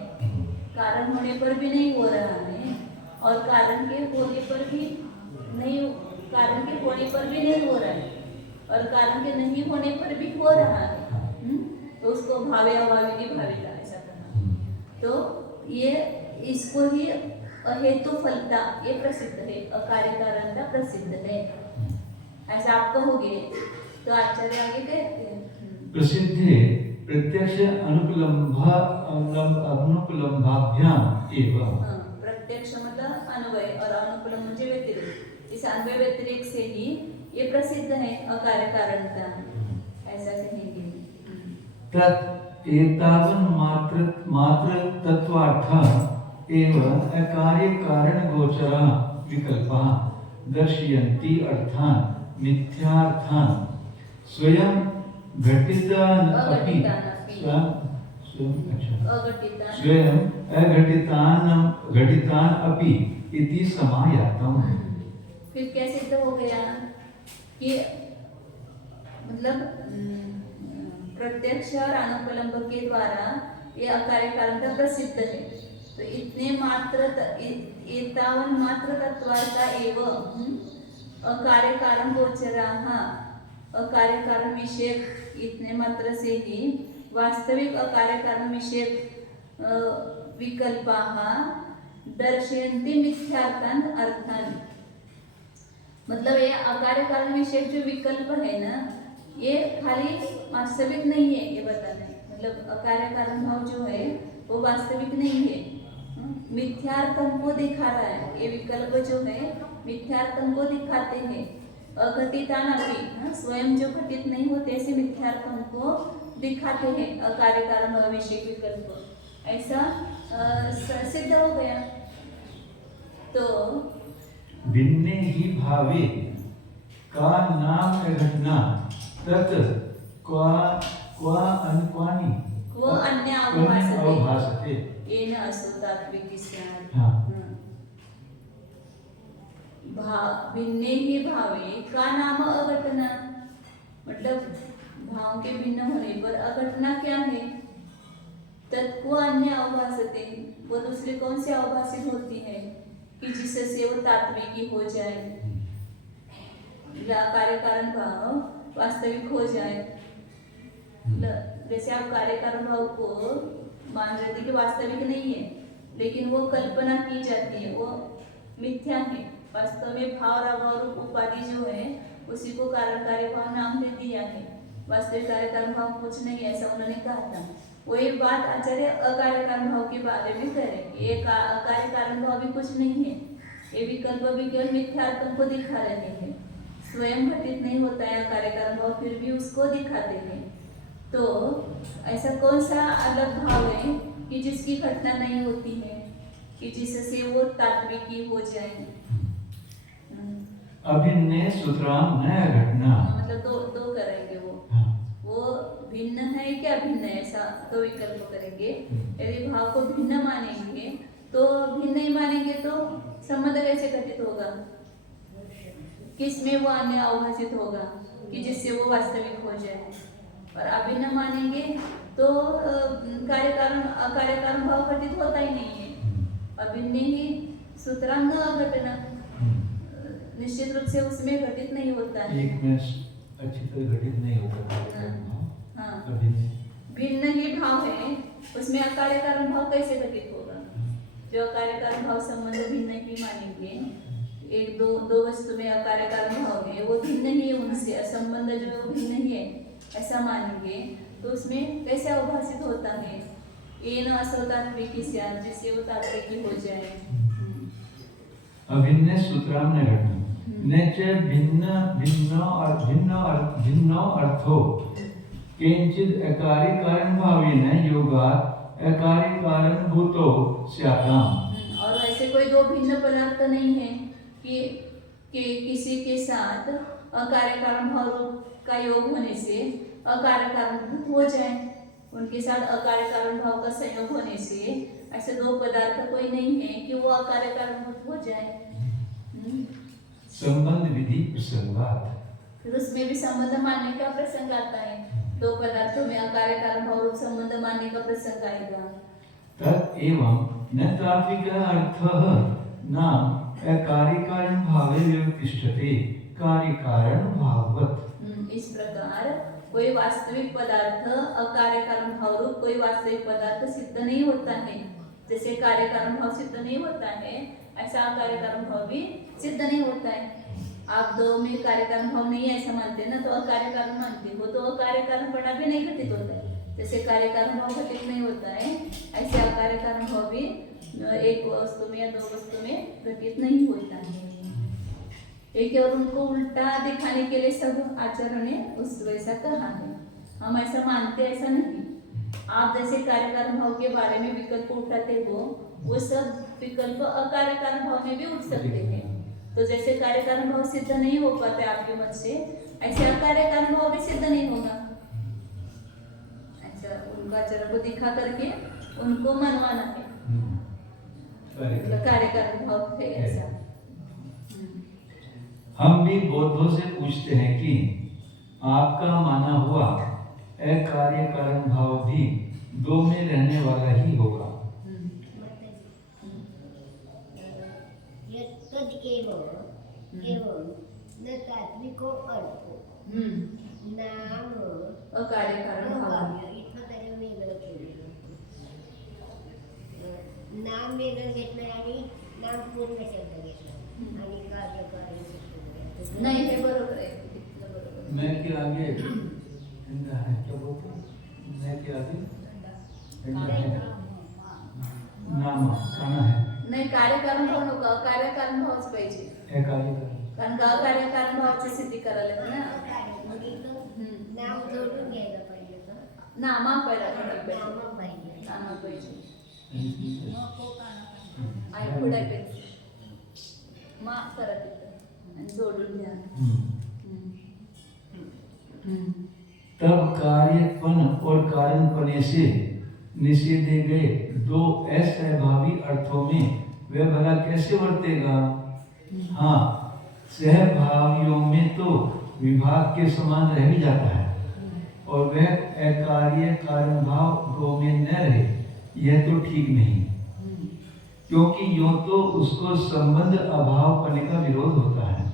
कारण होने पर भी नहीं हो रहा है, और कारण के होने पर भी नहीं, कारण के होने पर भी नहीं हो रहा है, और कारण के नहीं होने पर भी हो रहा है, तो उसको भावे अभाविनी भाविता ऐसा करना। तो ये इसको ही अहेतु फलता ये प्रसिद्ध है, अकार्य कारण का प्रसिद्ध है, ऐसा आप कहोगे। तो आचार्य आगे कहते हैं प्रसिद्धे प्रत्यक्ष अनुपलम्भाभ्याम एवं। प्रत्यक्ष मतलब अन्वय और अनुपलम म्हणजे व्यतिरेक, इस अन्वय व्यतिरेक से ही ये प्रसिद्ध है अकार्य कारण का, ऐसा कहेंगे। तत् एतावन मात्र तत्वार्थ एवं अकार्य कारण गोचरा विकल्पा दर्शयन्ति अर्थान मिथ्यार्थान स्वयं घटितान अपि स्वयं घटितान अपि इति समायातम। फिर क्या सिद्ध हो गया कि मतलब प्रत्यक्ष और अनुपलम्ब के द्वारा ये अकार्य कारण का प्रसिद्ध है। तो इतने मात्र एतावन मात्र तत्वार्था एवं अकार्य कारण गोचराः, अकार्य कारण विषयक इतने मात्र से ही वास्तविक अकार्य कारण विषयक विकल्पाः दर्शयन्ति मिथ्यार्थान अर्थान। मतलब ये अकार्य कारण विषयक जो विकल्प है ना, ये खाली वास्तविक नहीं है, ये बताना है। मतलब अकार्य कारण भाव जो है वो वास्तविक नहीं है, मिथ्यार्थम को दिखा रहा है। ये विकल्प जो है मिथ्यार्थम को दिखाते हैं। अघटितान अपि, स्वयं जो घटित नहीं होते ऐसे मिथ्यार्थम को दिखाते हैं अकार्य कारण भाव विषय विकल्प, ऐसा सिद्ध हो गया। तो भिन्ने ही भावे का नाम घटना तत् वो अन्य अवभासते येन असो तात्विक स्यात्। भिन्ने ही भावे का नाम अघटना, मतलब भाव के भिन्न होने पर अघटना क्या है? तत्व अन्य अवभासते, वो दूसरे कौन से अवभाषित होती है कि जिससे वो तात्विकी हो जाए, कार्य कारण भाव वास्तविक हो जाए। जैसे आप कार्य कारण भाव को मान रहे थे कि वास्तविक नहीं है, लेकिन वो कल्पना की जाती है, वो मिथ्या है। वास्तव में भाव और अभाव रूप उपाधि जो है उसी को कारण कार्य भाव नाम दे दिया है। वास्तविक कार्य कारण भाव कुछ नहीं, ऐसा उन्होंने कहा था। वही बात आचार्य अकार्य कारण भाव के बारे में करेंगे। ये अकार्य कारण भाव भी कुछ नहीं है, ये विकल्प भी केवल मिथ्यात्म को दिखा रहे हैं। स्वयं घटित नहीं होता है अकार्य कारण भाव, फिर भी उसको दिखाते हैं। तो ऐसा कौन सा अलग भाव है कि जिसकी घटना नहीं होती है, कि जिससे वो तात्विकी हो जाए? अभिन्न सूत्राम नया घटना, मतलब दो करेंगे वो भिन्न है क्या भिन्न है, ऐसा दो विकल्प करेंगे। यदि भाव को भिन्न मानेंगे तो भिन्न ही मानेंगे तो संबंध कैसे घटित होगा, किसमें वो अन्य अवभाषित होगा कि जिससे वो वास्तविक हो जाए। और अभिन्न मानेंगे तो कार्य कारण अकार्य कारण भाव घटित होता ही नहीं है। अभिन्न ही सूत्रांग घटना निश्चित रूप से उसमें घटित नहीं होता है, एक में अच्छी तरह घटित नहीं होता। हाँ, भिन्न ही भाव है, उसमें अकार्य कारण भाव कैसे घटित होगा? जो अकार्य कारण भाव संबंध भिन्न ही मानेंगे, एक दो वस्तु में अकार्य कारण भाव है वो भिन्न ही, उनसे संबंध जो भिन्न ही है ऐसा मानेंगे तो उसमें कैसे अवभाषित होता है? ये न असोतात्विकी से जिससे वो तात्विकी हो जाए। अभिन्न सूत्राम न घटना न च भिन्न अर्थो किंचित अकार्य कारण भावेन योगात् अकार्य कारण भूतो स्याताम्। और ऐसे कोई दो भिन्न पदार्थ नहीं है कि किसी के साथ अकार्य कारण भाव का योग होने से अकार्य कारण भूत हो जाए, उनके साथ अकार्य कारण भाव का संयोग होने से ऐसे दो पदार्थ कोई नहीं है कि वो अकार्य कारण भूत हो जाए। संबंध विधि प्रसंगात, फिर उसमें भी संबंध मानने का प्रसंग आता है। दो पदार्थों में अकार्य कारण भाव रूप संबंध मानने का प्रसंग आएगा। तत् एवं न तात्विक अर्थः नाम अकार्य कारण भावे व्यवतिष्ठते कार्य कारण भाववत्। इस प्रकार कोई वास्तविक पदार्थ अकार्य कारण भाव रूप कोई वास्तविक पदार्थ सिद्ध नहीं होता है। जैसे कार्य कारण भाव सिद्ध नहीं होता है ऐसा अकार्य कारण भाव भी सिद्ध नहीं होता है। आप दो में कार्य कारण भाव नहीं है ऐसा मानते हैं ना, तो अकार्य कारण मानते हो तो अकार्य कारण बड़ा भी नहीं घटित होता है। जैसे कार्य कारण भाव घटित नहीं होता है ऐसे अकार्य कारण भाव भी एक वस्तु में या दो वस्तु में घटित नहीं होता है। एक और उनको उल्टा दिखाने के लिए सब आचार्यों ने उस वैसा कहा है। हम ऐसा मानते ऐसा नहीं। आप जैसे कार्य कारण भाव के बारे में विकल्प उठाते हो वो सब विकल्प अकार्य कारण भाव में भी उठ सकते हैं। तो जैसे कार्य कारण भाव सिद्ध नहीं हो पाते आपके मत से ऐसे अकार्य कारण भाव भी सिद्ध नहीं होगा। अच्छा उनका आचार्य को दिखा करके उनको मनवाना है कार्य कारण भाव है ऐसा। हम भी बौद्धों से पूछते हैं कि आपका माना हुआ अकार्य कारण भाव भी दो में रहने वाला ही होगा। न तात्विको अर्थो नाम अकार्य कारण भाव नाम वेगळं घेतलंय आणि नाम पूर्ण शब्द घेतला आणि कार्य कारण नहीं है बरोबर है। मैं के आगे क्या बोलते हैं? मैं के आगे नाम काना है नाही कार्य कारण भाव नको अकार्य कारण भावच पाहिजे अकार्य कारण का अकार्य कारण भावाची सिद्धी करायला ना नाम जोडून घ्यायला पाहिजे का नामा पहिला नामा पाहिजे आई पुढे मा करा तिथं आणि जोडून घ्या। तब कार्यपन और कारणपने से निषेधे गए दो असहभावी अर्थों में वह भला कैसे वर्तेगा? हाँ, सहभागियों में तो विभाग के समान रह भी जाता है और वह अकार्य कारण भाव दो में न रहे, यह तो ठीक नहीं, क्योंकि यूं तो उसको संबंध अभाव करने का विरोध होता है।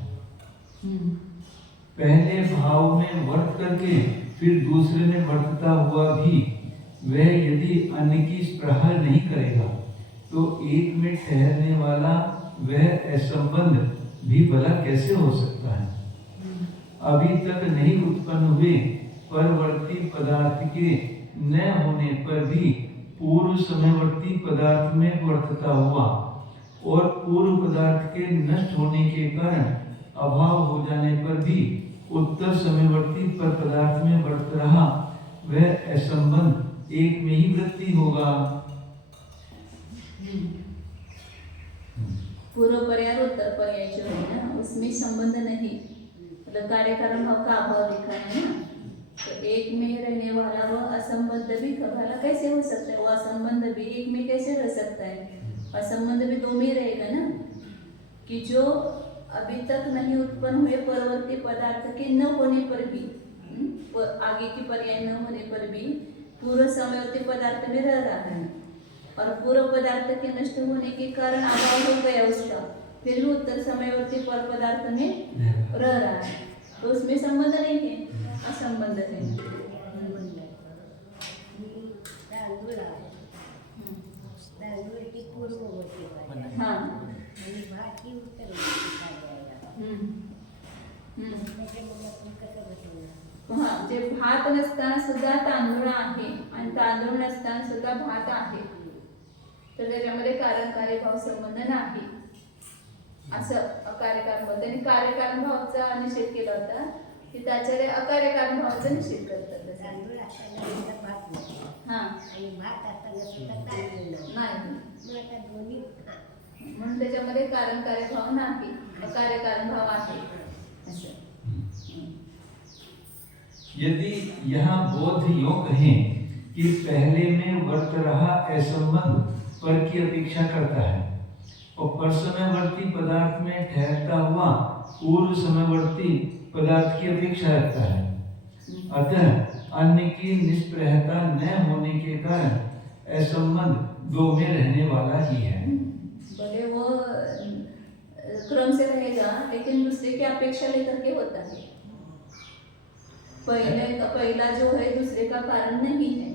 पहले भाव में वर्त करके फिर दूसरे में वर्तता हुआ भी वह यदि अन्य की स्पृहा नहीं करेगा तो एक में ठहरने वाला वह असंबंध भी भला कैसे हो सकता है? अभी तक नहीं उत्पन्न हुए परवर्ती पदार्थ के न होने पर भी पूर्व समयवर्ती पदार्थ में वर्तता हुआ और पूर्व पदार्थ के नष्ट होने के कारण अभाव हो जाने पर भी उत्तर समयवर्ती पर पदार्थ में वर्त रहा वह असंबंध एक में ही वृत्ति होगा। पूर्व पर्याय और उत्तर पर्याय जो है ना उसमें संबंध नहीं, मतलब कार्य कारण भाव का अभाव दिखा है ना, तो एक में रहने वाला वह असंबंध भी भला कैसे हो सकता है? वो असंबंध भी एक में कैसे रह सकता है? असंबंध भी दो में रहेगा ना, कि जो अभी तक नहीं उत्पन्न हुए परवर्ती पदार्थ के न होने पर भी, आगे की पर्याय न होने पर भी पूर्व समयवर्ती पदार्थ में रह रहा है और पूर्व पदार्थ के नष्ट होने के कारण अभाव हो गया उसका, फिर भी उत्तर समयवर्ती पर पदार्थ में रह रहा है, तो उसमें संबंध नहीं है, असंबंध है। हाँ हाँ, जे भात नसताना सुद्धा तांदूळ आहे आणि तांदूळ नसताना सुद्धा भात आहे, तर त्याच्यामध्ये कारण कार्यभाव संबंध नाही, असं अकार्यकारण भाव. त्यांनी कार्यकारण भावाचा निषेध केला होता की त्याच्याकडे अकार्यकारण भावाचा निषेध करतात. तांदूळ असताना भात नाही, हा आणि भात असताना सुद्धा तांदूळ नाही, मग आता दोन्ही म्हणून त्याच्यामध्ये कारण कार्यभाव नाही, अकार्यकारण भाव आहे असं. यदि यहाँ बोध यों कहें कि पहले में वर्त रहा असंबंध पर की अपेक्षा करता है और पर समयवर्ती पदार्थ में ठहरता हुआ पूर्व समयवर्ती पदार्थ की अपेक्षा रखता है, अतः अन्य की निष्प्रहता न होने के कारण असंबंध दो में रहने वाला ही है। भले वो क्रम से रहेगा लेकिन दूसरे की अपेक्षा लेकर के होता है, पहला जो है दूसरे का कारण नहीं है,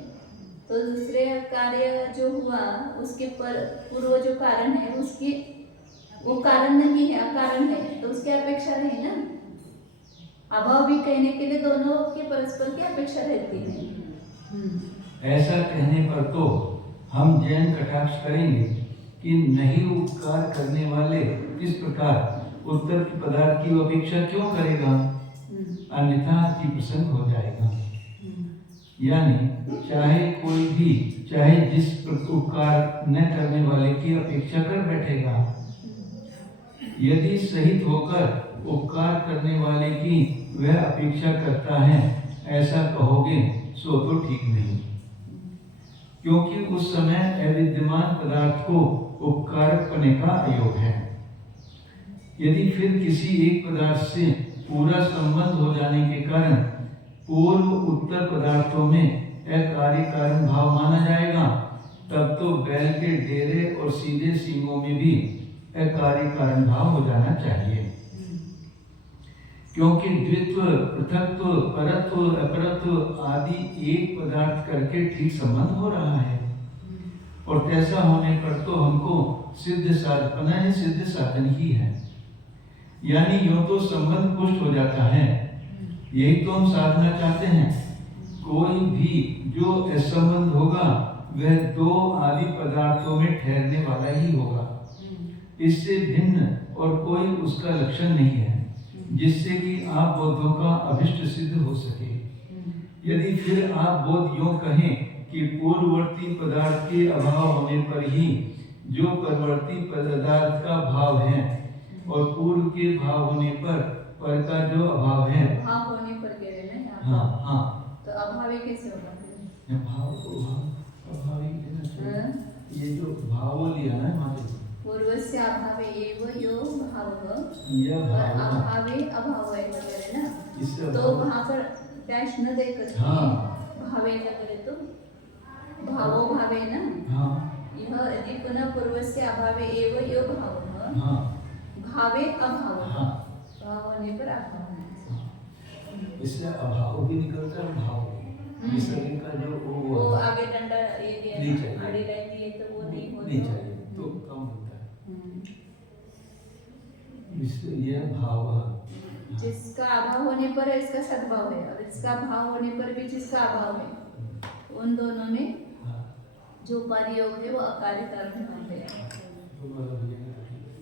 तो दूसरे कार्य जो हुआ उसके पर पूर्व जो कारण है उसकी वो कारण नहीं है, अकारण है, तो उसकी अपेक्षा रहे ना। अभाव भी कहने के लिए दोनों के परस्पर की अपेक्षा रहती है। ऐसा कहने पर तो हम जैन कटाक्ष करेंगे कि नहीं उपकार करने वाले इस प्रकार उत्तर के पदार्थ की अपेक्षा क्यों करेगा, अन्यथा अति प्रसन्न हो जाएगा। यानी चाहे जिस उपकार न करने वाले की अपेक्षा कर बैठेगा, यदि सहित होकर उपकार करने वाले की वह अपेक्षा करता है ऐसा कहोगे सो तो ठीक नहीं, क्योंकि उस समय अविद्यमान पदार्थ को उपकारक करने का अयोग है। यदि फिर किसी एक पदार्थ से पूरा संबंध हो जाने के कारण पूर्व उत्तर पदार्थों में अकार्य कारण भाव माना जाएगा, तब तो बैल के डेरे और सीधे सींगों में भी अकार्य कारण भाव हो जाना चाहिए, क्योंकि द्वित्व, पृथकत्व, परत्व, अपरत्व आदि एक पदार्थ करके ठीक संबंध हो रहा है, और ऐसा होने पर तो हमको सिद्ध साधन ही है। यानी यूं तो संबंध पुष्ट हो जाता है, यही तो हम साधना चाहते हैं। कोई भी जो असंबंध होगा वह दो आदि पदार्थों में ठहरने वाला ही होगा, इससे भिन्न और कोई उसका लक्षण नहीं है जिससे कि आप बोधों का अभिष्ट सिद्ध हो सके। यदि फिर आप बोध यूं कहें कि पूर्ववर्ती पदार्थ के अभाव होने पर ही जो परवर्ती पदार्थ का भाव है और पूर्व के भाव होने पर का जो अभाव है, भाव होने पर कह रहे हैं आप। हाँ हाँ, तो अभाव कैसे होगा? भाव को अभावी ये जो भाव लिया ना हमारे पूर्वस्य अभावे एव यो भावः यह और भाव अभावे अभाव है वगैरह ना, इससे तो वहाँ पर डैश न देकर हाँ। भावे न करे तो भावो भावे ना, हाँ यह यदि पुनः पूर्वस्य अभावे एव यो भावः हाँ भावे अभाव, हाँ, भाव होने पर अभाव, इससे अभाव भी निकलता है, भाव विसर्ग का जो वो आगे डंडा ये दिया नहीं चाहिए। आड़ी रहती है तो वो नहीं होता, नहीं चाहिए तो कम होता है। यह भाव जिसका अभाव होने पर इसका सद्भाव है और इसका भाव होने पर भी जिसका अभाव है, उन दोनों में जो उपाधि योग है वो अकार्य कारण भाव है.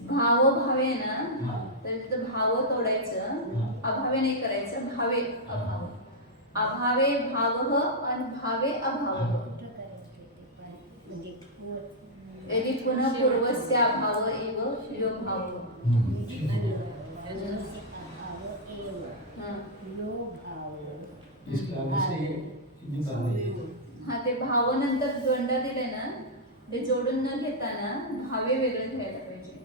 भावो भावे ना, तर तिथं भाव तोडायचं, अभावे नाही करायचं, भावे अभाव. अभावे भाव आणि भावे अभाव. म्हणजे यदि पुनः पूर्वस्य अभाव एव यो भाव. इसका विषय निकालिए. हा, ते भाव नंतर द्वंद्व दिले ना, ते जोडून न घेताना भावे वेगळे घ्यायला पाहिजे.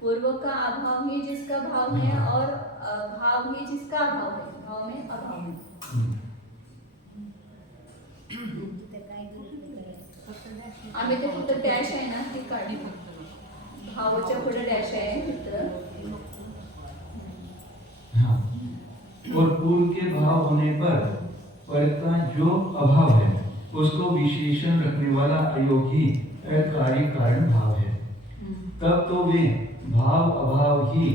पूर्व का अभाव ही जिसका भाव है और भाव ही जिसका अभाव है. भाव में अभाव है. आम्ही ते फक्त डॅश आहे ना ती काढली. भावाच्या पुढे डॅश आहे तिथं. हाँ. और पूर्व के भाव होने पर का जो अभाव है उसको विशेषण रखने वाला अयोगी अकार्य कारण भाव है. तब तो वे भाव अभाव ही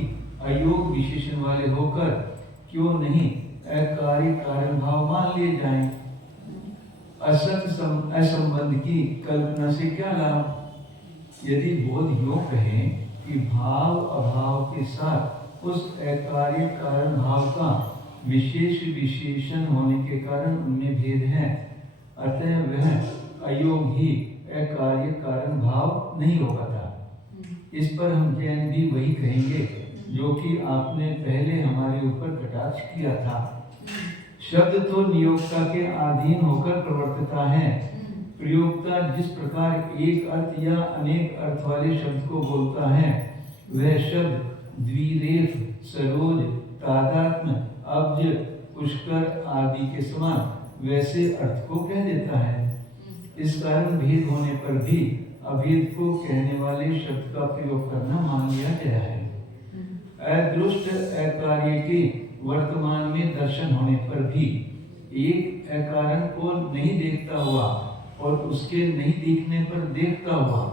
अयोग विशेषण वाले होकर क्यों नहीं अकार्य कारण भाव मान लिए जाएं. असंबंध की कल्पना से क्या लाभ. यदि बोध योग कहें कि भाव अभाव के साथ उस अकार्य कारण भाव का विशेष विशेषण होने के कारण उनमें भेद है, अतः वह अयोग ही अकार्य कारण भाव नहीं हो पाता. इस पर हम जैन भी वही कहेंगे जो कि आपने पहले हमारे ऊपर कटाक्ष किया था. शब्द तो नियोक्ता के अधीन होकर प्रवर्तता है. प्रयोक्ता जिस प्रकार एक अर्थ या अनेक अर्थ वाले शब्द को बोलता है, वह शब्द द्विरेफ, सरोज, तादात्म्य, अब्ज, पुष्कर आदि के समान वैसे अर्थ को कह देता है. इस कारण भेद होने पर भी अभेद को कहने वाले शब्द का प्रयोग करना मान लिया गया है. अदृष्ट अकार्य के वर्तमान में दर्शन होने पर भी एक अकारण को नहीं देखता हुआ और उसके नहीं देखने पर देखता हुआ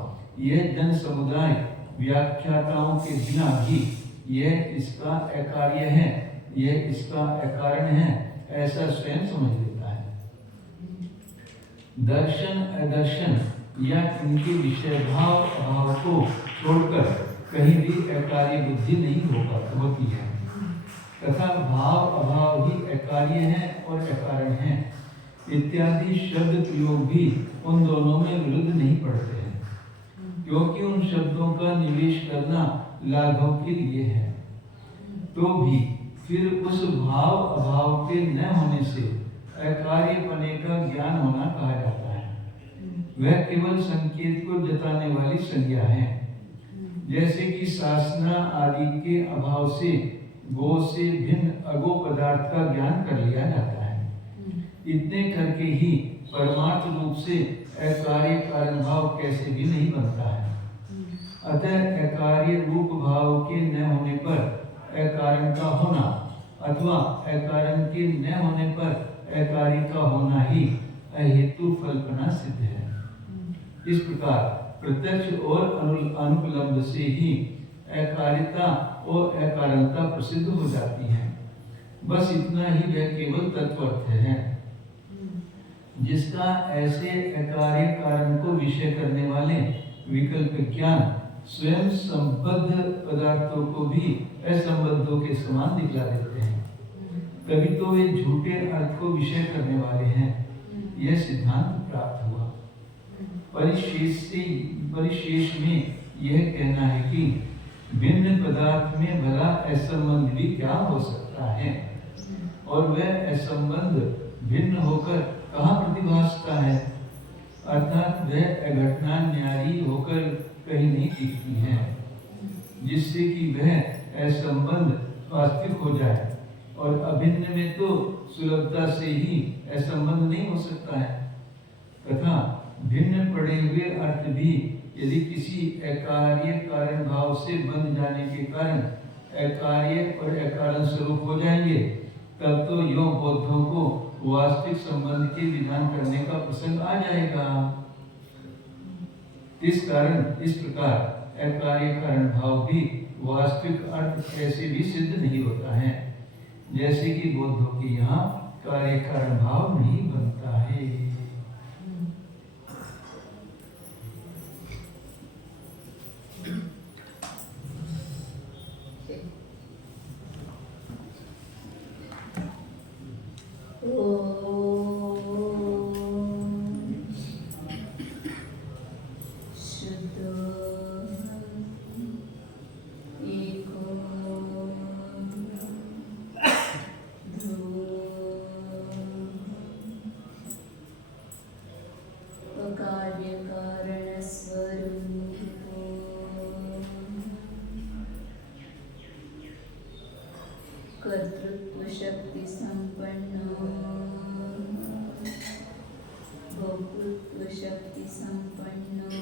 यह जन समुदाय व्याख्याताओं के बिना भी यह इसका अकार्य है, यह इसका अकारण है, ऐसा स्वयं समझ लेता है. दर्शन अदर्शन या इनके विषय भाव अभाव को छोड़कर कहीं भी अकार्य बुद्धि नहीं होती है, तथा भाव अभाव ही अकार्य है और अकारण है इत्यादि शब्द प्रयोग भी उन दोनों में विरुद्ध नहीं पड़ते हैं, क्योंकि उन शब्दों का निवेश करना लाघव के लिए है. तो भी फिर उस भाव अभाव के न होने से अकार्यपने का ज्ञान होना कहा जाता है. वह केवल संकेत को जताने वाली संज्ञा है. जैसे कि सासना आदि के अभाव से गो से भिन्न अगो पदार्थ का ज्ञान कर लिया जाता है. इतने करके ही परमार्थ रूप से अकार्य कारण भाव कैसे भी नहीं बनता है. अतः अकार्य रूप भाव के न होने पर अकारण का होना अथवा अकारण के न होने पर अकार्य का होना ही अहेतु फलपना सिद्ध है. इस प्रकार प्रत्यक्ष और अनुपलब्ध से ही अकार्यता और अकारणता प्रसिद्ध हो जाती है. बस इतना ही वह केवल तत्वर्थ है, जिसका ऐसे अकार्य कारण को विषय करने वाले विकल्प ज्ञान स्वयं संबद्ध पदार्थों को भी असंबद्धों के समान दिखला देते हैं. तभी तो वे झूठे अर्थ को विषय करने वाले हैं. यह सिद्धांत प्राप्त हुआ. परिशेष में यह कहना है कि भिन्न पदार्थ में भला असंबंध भी क्या हो सकता है, और वह असंबंध भिन्न होकर कहाँ प्रतिभासता है, अर्थात वह अघटना न्यारी होकर कहीं नहीं दिखती है, जिससे कि वह असंबंध वास्तविक हो जाए. और अभिन्न में तो सुलभता से ही असंबंध नहीं हो सकता है. तथा भिन्न पड़े हुए अर्थ भी यदि किसी अकार्य कारण भाव से बंध जाने के कारण अकार्य और अकारण स्वरूप हो जाएंगे, तब तो यो बौद्धों को वास्तविक संबंध के विधान करने का प्रसंग आ जाएगा. इस कारण इस प्रकार अकार्य कारण भाव भी वास्तविक अर्थ ऐसे भी सिद्ध नहीं होता है, जैसे कि बौद्धों के यहाँ कार्य कारण भाव नहीं बनता है। कर्तृत्व शक्ति संपन्न, भोक्तृत्व शक्ति संपन्न,